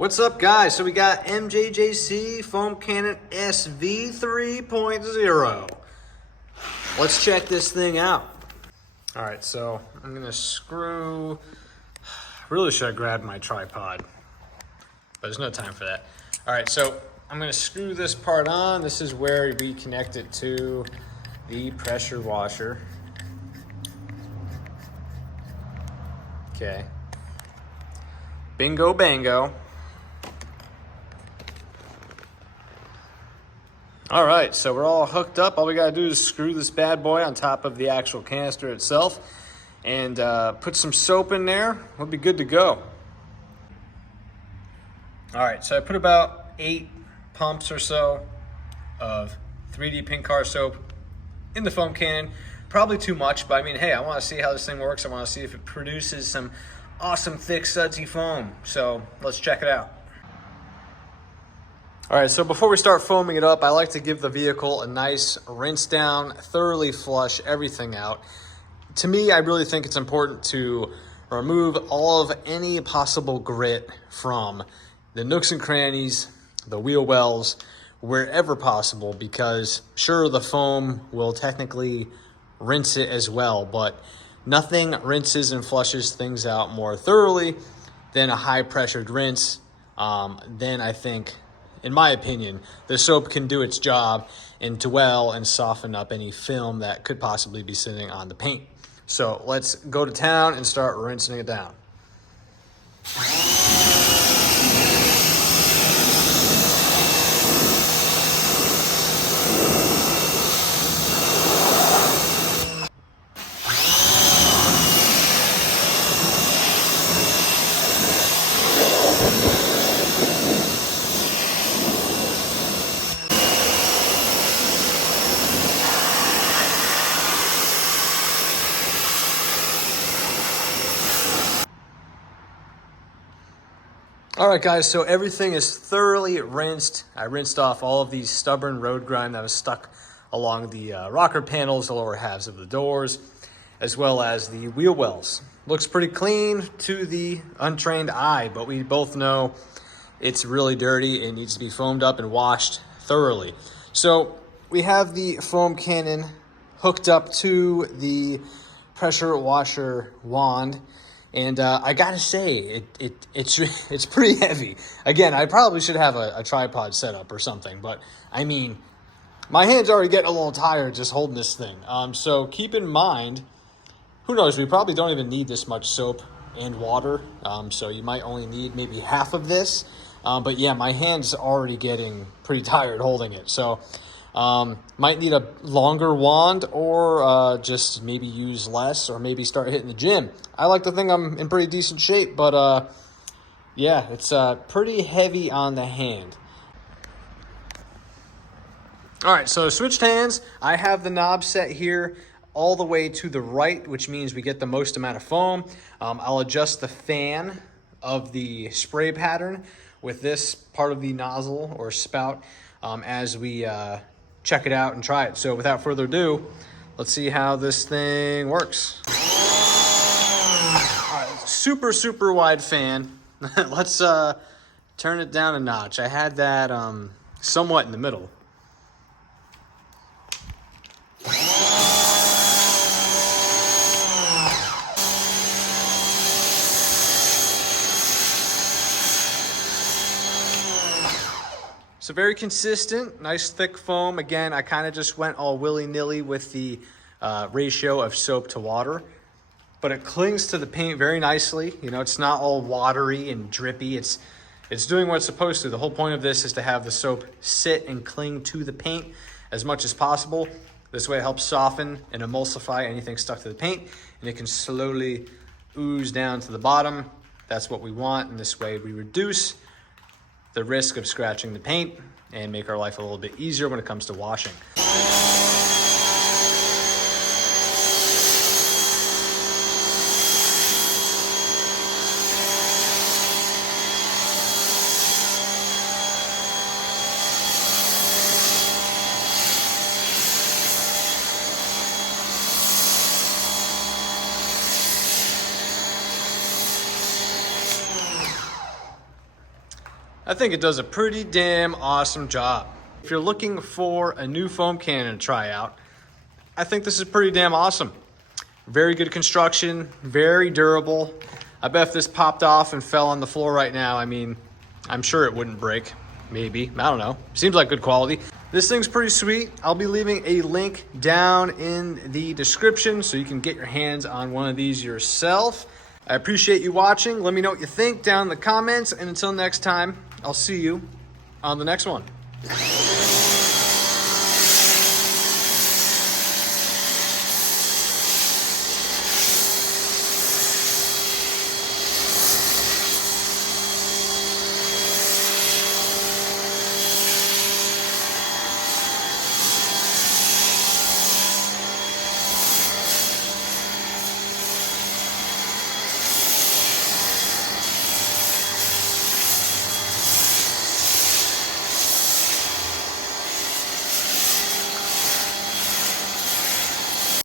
What's up, guys? So we got MJJC Foam Cannon SV 3.0. Let's check this thing out. All right, so I'm gonna screw, really should have grabbed my tripod, but there's no time for that. All right, so I'm gonna screw this part on. This is where we connect it to the pressure washer. Okay. Bingo bango. All right, so we're all hooked up. All we gotta do is screw this bad boy on top of the actual canister itself and put some soap in there. We'll be good to go. All right, so I put about 8 pumps or so of 3D pink car soap in the foam cannon. Probably too much, but I mean, hey, I wanna see how this thing works. I wanna see if it produces some awesome thick sudsy foam. So let's check it out. All right, so before we start foaming it up, I like to give the vehicle a nice rinse down, thoroughly flush everything out. To me, I really think it's important to remove all of any possible grit from the nooks and crannies, the wheel wells, wherever possible, because sure, the foam will technically rinse it as well, but nothing rinses and flushes things out more thoroughly than a high pressured rinse. Then I think, in my opinion, the soap can do its job and dwell and soften up any film that could possibly be sitting on the paint. So let's go to town and start rinsing it down. All right, guys, so everything is thoroughly rinsed. I rinsed off all of the stubborn road grime that was stuck along the rocker panels, the lower halves of the doors, as well as the wheel wells. Looks pretty clean to the untrained eye, but we both know it's really dirty. It needs to be foamed up and washed thoroughly. So we have the foam cannon hooked up to the pressure washer wand. And I gotta say, it's pretty heavy. Again, I probably should have a tripod set up or something, but I mean, my hand's already getting a little tired just holding this thing. So keep in mind, who knows, we probably don't even need this much soap and water. So you might only need maybe half of this. But yeah, my hand's already getting pretty tired holding it. So might need a longer wand or just maybe use less or maybe start hitting the gym. I like to think I'm in pretty decent shape, but yeah, it's pretty heavy on the hand. All right, so switched hands. I have the knob set here all the way to the right, which means we get the most amount of foam. I'll adjust the fan of the spray pattern with this part of the nozzle or spout as we check it out and try it. So without further ado, let's see how this thing works. All right, super wide fan. Let's turn it down a notch. I had that somewhat in the middle. So very consistent, nice thick foam. Again, I kind of just went all willy-nilly with the ratio of soap to water, but it clings to the paint very nicely. You know, it's not all watery and drippy. It's doing what it's supposed to. The whole point of this is to have the soap sit and cling to the paint as much as possible. This way it helps soften and emulsify anything stuck to the paint, and it can slowly ooze down to the bottom. That's what we want, and this way we reduce the risk of scratching the paint and make our life a little bit easier when it comes to washing. I think it does a pretty damn awesome job. If you're looking for a new foam cannon to try out, I think this is pretty damn awesome. Very good construction, very durable. I bet if this popped off and fell on the floor right now, I mean, I'm sure it wouldn't break. Maybe, I don't know. Seems like good quality. This thing's pretty sweet. I'll be leaving a link down in the description so you can get your hands on one of these yourself. I appreciate you watching. Let me know what you think down in the comments. And until next time, I'll see you on the next one.